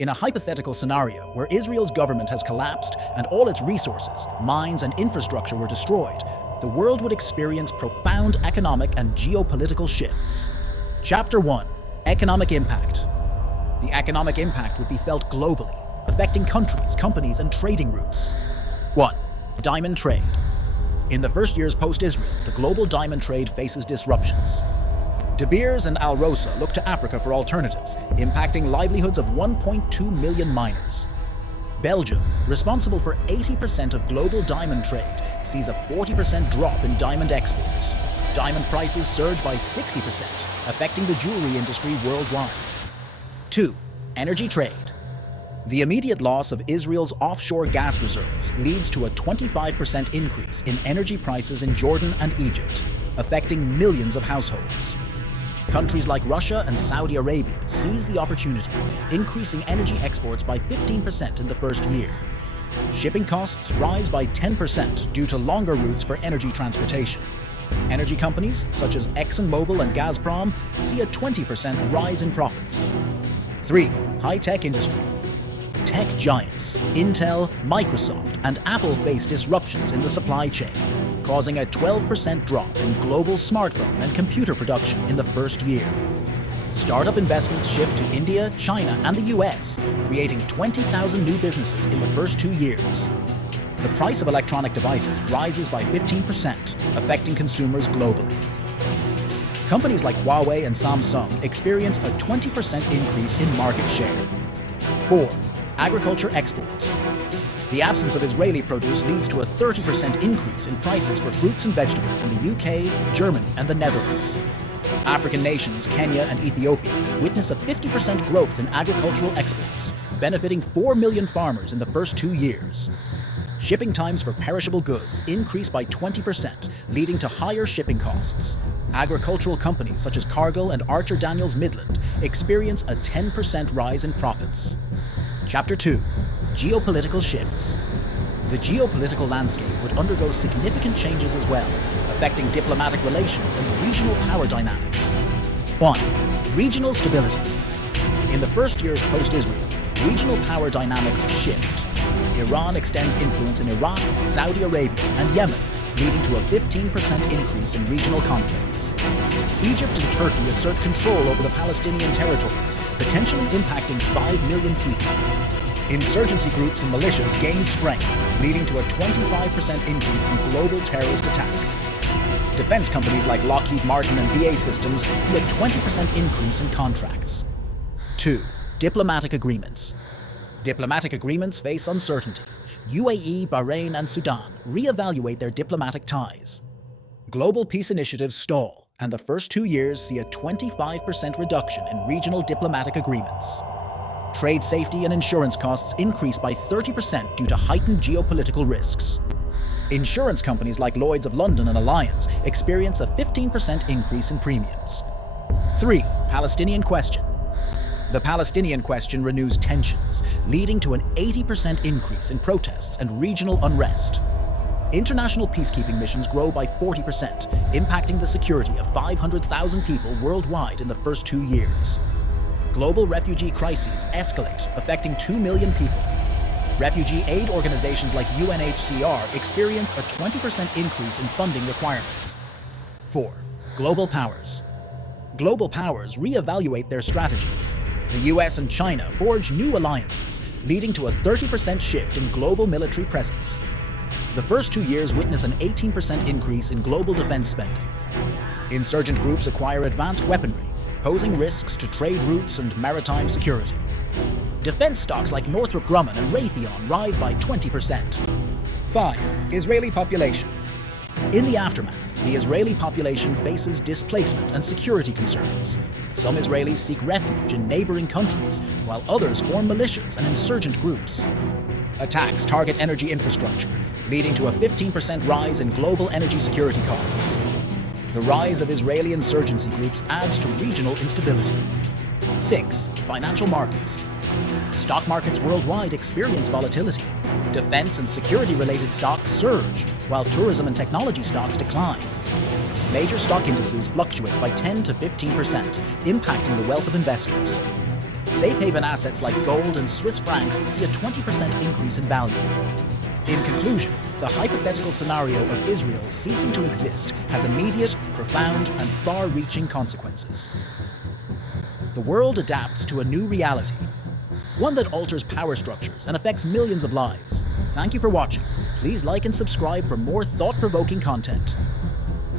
In a hypothetical scenario where Israel's government has collapsed and all its resources, mines and infrastructure were destroyed, the world would experience profound economic and geopolitical shifts. Chapter 1. Economic Impact. The economic impact would be felt globally, affecting countries, companies, and trading routes. 1. Diamond trade. In the first years post-Israel, the global diamond trade faces disruptions. De Beers and Al Rosa look to Africa for alternatives, impacting livelihoods of 1.2 million miners. Belgium, responsible for 80% of global diamond trade, sees a 40% drop in diamond exports. Diamond prices surge by 60%, affecting the jewelry industry worldwide. 2. Energy trade. The immediate loss of Israel's offshore gas reserves leads to a 25% increase in energy prices in Jordan and Egypt, affecting millions of households. Countries like Russia and Saudi Arabia seize the opportunity, increasing energy exports by 15% in the first year. Shipping costs rise by 10% due to longer routes for energy transportation. Energy companies such as ExxonMobil and Gazprom see a 20% rise in profits. 3. High-tech industry. Tech giants Intel, Microsoft, and Apple face disruptions in the supply chain, causing a 12% drop in global smartphone and computer production in the first year. Startup investments shift to India, China, and the US, creating 20,000 new businesses in the first 2 years. The price of electronic devices rises by 15%, affecting consumers globally. Companies like Huawei and Samsung experience a 20% increase in market share. 4. Agriculture exports. The absence of Israeli produce leads to a 30% increase in prices for fruits and vegetables in the UK, Germany, and the Netherlands. African nations, Kenya and Ethiopia, witness a 50% growth in agricultural exports, benefiting 4 million farmers in the first 2 years. Shipping times for perishable goods increase by 20%, leading to higher shipping costs. Agricultural companies such as Cargill and Archer Daniels Midland experience a 10% rise in profits. Chapter 2. Geopolitical shifts. The geopolitical landscape would undergo significant changes as well, affecting diplomatic relations and regional power dynamics. 1. Regional stability. In the first years post-Israel, regional power dynamics shift. Iran extends influence in Iraq, Saudi Arabia, and Yemen, leading to a 15% increase in regional conflicts. Egypt and Turkey assert control over the Palestinian territories, potentially impacting 5 million people. Insurgency groups and militias gain strength, leading to a 25% increase in global terrorist attacks. Defense companies like Lockheed Martin and BAE Systems see a 20% increase in contracts. 2. Diplomatic agreements. Diplomatic agreements face uncertainty. UAE, Bahrain, and Sudan reevaluate their diplomatic ties. Global peace initiatives stall, and the first 2 years see a 25% reduction in regional diplomatic agreements. Trade safety and insurance costs increase by 30% due to heightened geopolitical risks. Insurance companies like Lloyd's of London and Allianz experience a 15% increase in premiums. 3. Palestinian Question. The Palestinian Question renews tensions, leading to an 80% increase in protests and regional unrest. International peacekeeping missions grow by 40%, impacting the security of 500,000 people worldwide in the first 2 years. Global refugee crises escalate, affecting 2 million people. Refugee aid organizations like UNHCR experience a 20% increase in funding requirements. 4. Global powers. Global powers reevaluate their strategies. The US and China forge new alliances, leading to a 30% shift in global military presence. The first 2 years witness an 18% increase in global defense spending. Insurgent groups acquire advanced weaponry, posing risks to trade routes and maritime security. Defense stocks like Northrop Grumman and Raytheon rise by 20%. 5. Israeli population. In the aftermath, the Israeli population faces displacement and security concerns. Some Israelis seek refuge in neighboring countries, while others form militias and insurgent groups. Attacks target energy infrastructure, leading to a 15% rise in global energy security costs. The rise of Israeli insurgency groups adds to regional instability. 6. Financial markets. Stock markets worldwide experience volatility. Defense and security-related stocks surge, while tourism and technology stocks decline. Major stock indices fluctuate by 10 to 15%, impacting the wealth of investors. Safe haven assets like gold and Swiss francs see a 20% increase in value. In conclusion, the hypothetical scenario of Israel ceasing to exist has immediate, profound, and far-reaching consequences. The world adapts to a new reality, one that alters power structures and affects millions of lives. Thank you for watching. Please like and subscribe for more thought-provoking content.